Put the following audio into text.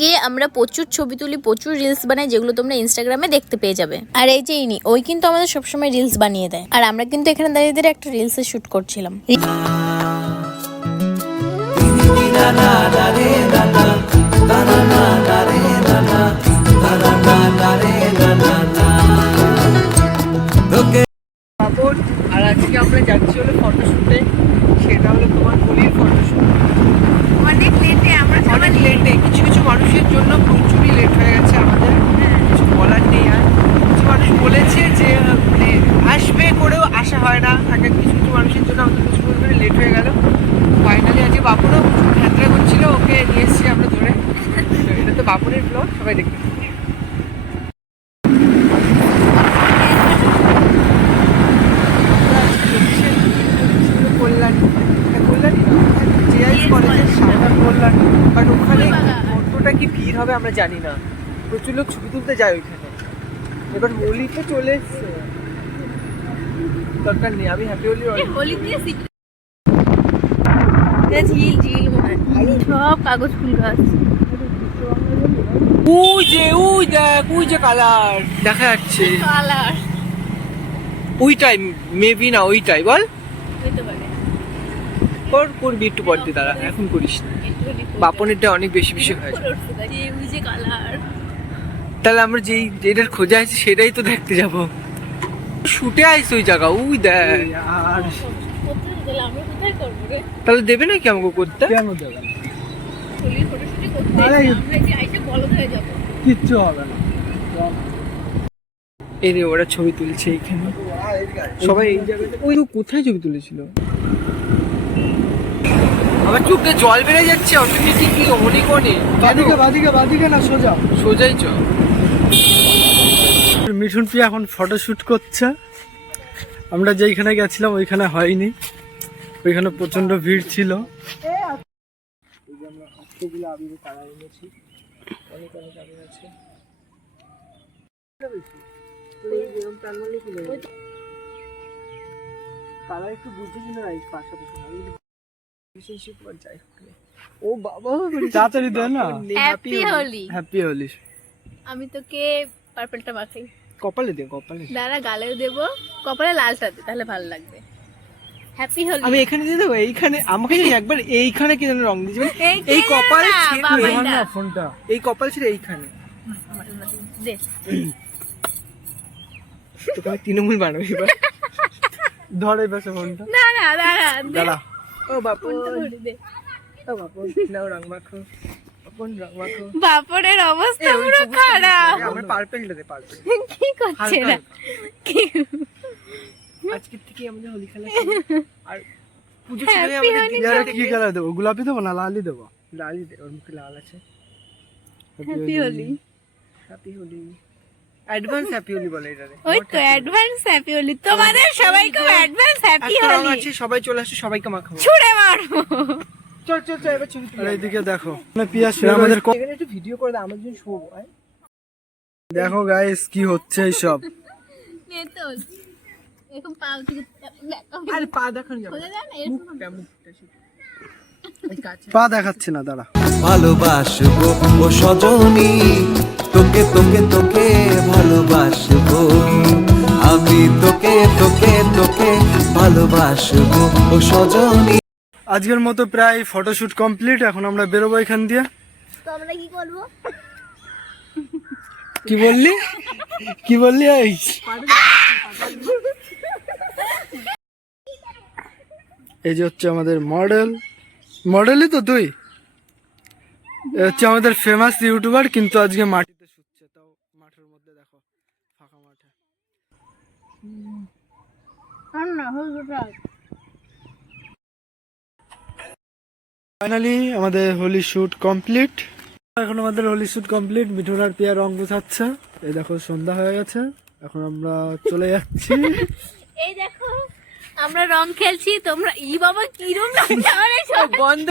গিয়ে আমরা প্রচুর ছবি তুলি, প্রচুর রিলস বানাই, যেগুলো তোমরা ইনস্টাগ্রামে দেখতে পেয়ে যাবে। আর এই যে ইনি, ওই কিন্তু আমাদের সবসময় রিলস বানিয়ে দেয়। আর আমরা কিন্তু এখানে দাঁড়িয়ে দাঁড়িয়ে একটা রিলসের শুট করছিলাম। আর আজকে আমরা যাচ্ছি হলো ফটোশুটে, সেটা হলো তোমার হোলির ফটোশুট। অনেক লেটে, আমরা অনেক লেটে, কিছু কিছু মানুষের জন্য প্রচুরই লেট হয়ে গেছে আমাদের, কিছু বলার নেই। আর কিছু মানুষ বলেছে যে মানে আসবে করেও আসা হয় না, আগে কিছু কিছু মানুষের জন্য আমাদের প্রচুর পরিমাণে লেট হয়ে গেল। ফাইনালি আজকে বাপুরও যাত্রা করছিল, ওকে নিয়ে এসেছি আমরা ধরে। এটা তো বাপুরের ব্লগ, সবাই দেখতে। বাট ওখানে কতটা কি ভিড় হবে আমরা জানি না, প্রচুর লোক ছবি তুলতে যায় ওইখানে। এবার হোলি তো চলে এসছে, দরকার নেই, আমি হ্যাপি হোলি ঝিল ঝিল সব কাগজ ফুল গাছ। ওই যে কালার দেখা যাচ্ছে, কালার ওইটাই মেবি, না ওইটাই বল। হতে পারে, করবি একটু পর দিয়ে, তারা এখন করিস না, বাপনেরটা অনেক বেশি বেশি হয়ে যায়। ওই যে কালার, তাহলে আমরা যেটার খোঁজা আছে সেটাই তো দেখতে যাবো। শুটে আইস ওই জায়গা, ওই দেখ। আর আমরা কোথায় করবো রে? তাহলে দেবে না কি আমাকে করতে? কেন দেবে না? হোলির ফটোশুটই করতে, আমরা যে আইসে বলদ হয়ে যাবো, কিচ্ছু হবে না। এই রে, ওরা ছবি তুলছে এইখানে সবাই, এই জায়গাটা। ওই কোথায় ছবি তুলেছিল? আমার চোখে জল বেড়ে যাচ্ছে অটোমেটিকলি, অনেক অনেক। বাদিকে না সোজাই চ। মিঠুন প্রিয়া এখন ফটোশুট করছে। আমরা যেইখানে গেছিলাম ওইখানে হয়নি, ওইখানে প্রচন্ড ভিড় ছিল। তারা একটু বুঝেছি না, ও বাবা তাড়াতাড়ি দে না। হ্যাপি হোলি। হ্যাপি হোলি। আমি তোকে পার্পলটা মাখাই, কপালে দে, কপালে। দাঁড়া গালেও দেবো, কপালে লালটা দে, তাহলে ভালো লাগবে। হ্যাপি হোলি। আমি এখানে দিয়ে দেবো, এইখানে আমাকে জানি একবার এইখানে কি যেন রং দিয়েছে, এই কপালে না ফোনটা, এই কপাল ছিল এইখানে। দে তোকে আমি তৃণমূল বানাবো এবার। ধরে বসে ফোনটা। না না দাঁড়া দাঁড়া। ও বাপু, ধরে দে। ও বাপু, নাও রং মাখো, আপন রং মাখো। বাপরের অবস্থা পুরো খারাপ। আমার পার্পেলটা দে, পার্পেল। কি করছে না? আজকে থেকে আমাদের হোলি খেলা শুরু। আর পুজো ছিল আমাদের ইয়ারে কি কালার দেবো? গোলাপি দেবো না লালই দেবো? লালই দে, ওর মুখে লাল আছে। Happy Holi. Happy Holi, advance happy Holi বলে এটা রে। ওই তো অ্যাডভান্স হ্যাপি হোলি, তোমাদের সবাইকে অ্যাডভান্স হ্যাপি একটা রং হোলি। আছে, সবাই চলে আসছে, সবাইকে মাখাবো। ছুড়ে মারবো। চল চল চল, এবার ছবি তুলি। আর এইদিকে দেখো না পিয়া আমাদের এখানে একটু ভিডিও করে দাও, আমার জন্য শোবো। দেখো গাইস কি হচ্ছে এইসব। নে তো এরকম পাও থেকে আরে পা দেখানো যাবে খোঁজা না, যায় না এরকম। মুখটা শুধু এই কাছে। পা দেখাচ্ছি না, দাঁড়া। ভালোবাসবো ও সজনী, তোকে তোকে তোকে ভালোবাসবো আমি, তোকে তোকে তোকে ভালোবাসবো ও সজনী। আজকের মতো প্রায় ফটোশুট কমপ্লিট। এখন আমরা বেরোবো এখান দিয়ে। তো আমরা কি করবো? কি বললি? কি বললি? এই যে হচ্ছে আমাদের মডেলই তো তুই। এ হচ্ছে আমাদের ফেমাস ইউটিউবার, কিন্তু আজকে মাটিতে শুচ্ছে, তাও মাঠের মধ্যে। দেখো ফাঁকা মাঠে। ফাইনালি আমাদের হোলি শুট কমপ্লিট। এখন আমাদের হোলি শুট কমপ্লিট। মিঠুন আর পিয়া রং গোছাচ্ছে। এই দেখো সন্ধ্যা হয়ে গেছে, এখন আমরা চলে যাচ্ছি। এই দেখো আমরা রং খেলছি, তোমরা ই বাবা কি রং গন্ধ